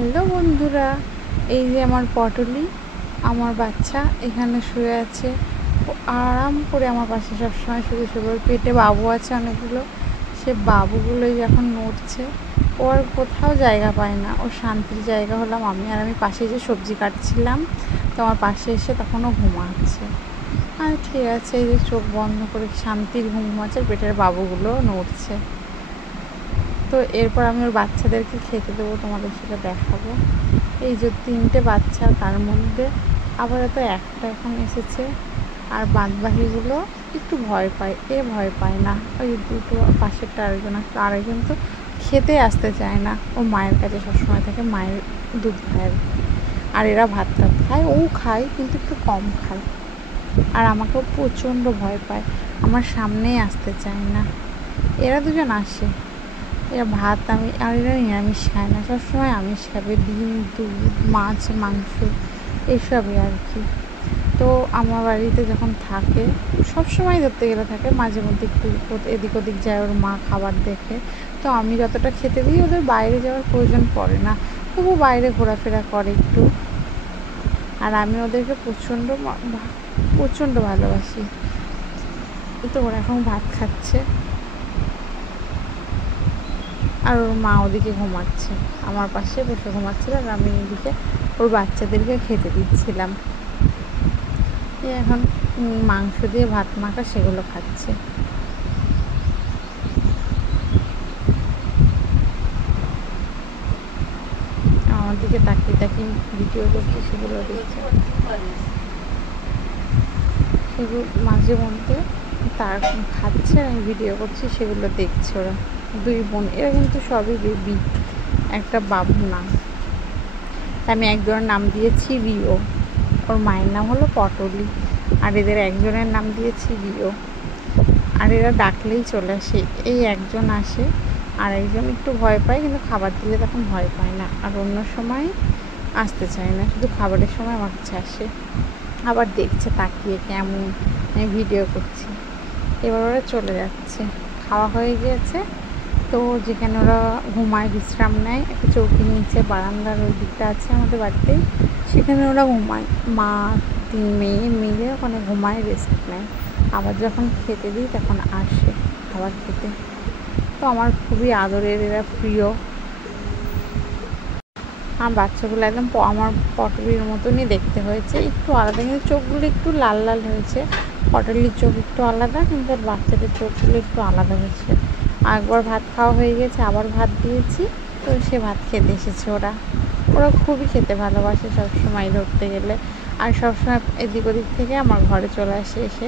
Hello বন্ধুরা, এই যে আমার পটলি, আমার বাচ্চা এখানে শুয়ে আছে। ও আরাম করে আমার পাশে সবসময় শুধু শুয়ে। ওর পেটে বাবু আছে অনেকগুলো, সে বাবুগুলোই যখন নড়ছে। ও আর কোথাও জায়গা পায় না, ওর শান্তির জায়গা হলাম আমি। আর আমি পাশে যে সবজি কাটছিলাম, তো আমার পাশে এসে তখনও ঘুমাচ্ছে। আর ঠিক আছে, এই যে চোখ বন্ধ করে শান্তির ঘুম ঘুমাচ্ছে, পেটের বাবুগুলো নড়ছে। তো এরপর আমি ওর বাচ্চাদেরকে খেতে দেবো, তোমাদের সেটা দেখাবো। এই যে 3টে বাচ্চা, তার মধ্যে আবার তো একটা এখন এসেছে, আর বাদবাকিগুলো একটু ভয় পায়। ভয় পায় না, ওই দুটো পাশেরটা আরেকজন তো খেতে আসতে চায় না, ও মায়ের কাছে সবসময় থাকে, মায়ের দুধ খায়। আর এরা ভাত টাত খায়, ও খায় কিন্তু একটু কম খায়। আর আমাকেও প্রচণ্ড ভয় পায়, আমার সামনেই আসতে চায় না। এরা দুজন আসে, এরা ভাত আর এরা নিরামিষ খায় না, সবসময় আমিষ খাবে, ডিম, দুধ, মাছ, মাংস এইসবই আর কি। তো আমার বাড়িতে যখন থাকে সবসময় ধরতে গেলে থাকে, মাঝে মধ্যে একটু এদিক ওদিক যায় ওর মা খাবার দেখে। তো আমি যতটা খেতে দিই, ওদের বাইরে যাওয়ার প্রয়োজন পড়ে না, তবু বাইরে ঘোরাফেরা করে একটু। আর আমি ওদেরকে প্রচণ্ড ভালোবাসি। তো ওরা এখন ভাত খাচ্ছে, আর ওর মা ওদিকে ঘুমাচ্ছে, আমার পাশে বসে ঘুমাচ্ছিল, আর আমি এদিকে ওর বাচ্চাদেরকে খেতে দিচ্ছিলাম। এখন মাংস দিয়ে ভাত মাখা সেগুলো খাচ্ছে। আমার দিকে তাকিয়ে তাকিয়ে ভিডিও করছে, সেগুলো দেখছে। সেগুলো মাঝে মধ্যে তার খাচ্ছে, আর আমি ভিডিও করছি, সেগুলো দেখছে ওরা। 2 বোন, এরা কিন্তু সবই বেবি, একটা বাবু না। আমি একজনের নাম দিয়েছি রিও, ওর মায়ের নাম হলো পটলি, আর এদের একজনের নাম দিয়েছি রিও। আর এরা ডাকলেই চলে আসে, এই একজন আসে, আর একজন একটু ভয় পায়, কিন্তু খাবার দিলে তখন ভয় পায় না, আর অন্য সময় আসতে চায় না, শুধু খাবারের সময় আমার কাছে আসে। আবার দেখছে তাকিয়ে কেমন আমি ভিডিও করছি। এবার ওরা চলে যাচ্ছে, খাওয়া হয়ে গিয়েছে। তো যেখানে ওরা ঘুমায়, বিশ্রাম নেয়, একটা চৌকির নিচে বারান্দার ওই দিকটা আছে আমাদের বাড়িতেই, সেখানে ওরা ঘুমায়। মা 3 মেয়ে মিলে ওখানে ঘুমায়, রেস্ট নেয়। আবার যখন খেতে দিই তখন আসে খাবার খেতে। তো আমার খুবই আদরের, এরা প্রিয়। আমার বাচ্চাগুলো একদম আমার পটলির মতনই দেখতে হয়েছে, একটু আলাদা, কিন্তু চোখগুলো একটু লাল লাল হয়েছে। পটলির চোখ একটু আলাদা, কিন্তু আর বাচ্চাদের চোখগুলো একটু আলাদা হয়েছে। একবার ভাত খাওয়া হয়ে গেছে, আবার ভাত দিয়েছি, তো সে ভাত খেতে এসেছে। ওরা খুবই খেতে ভালোবাসে, সবসময় ধরতে গেলে। আর সবসময় এদিক ওদিক থেকে আমার ঘরে চলে আসে এসে।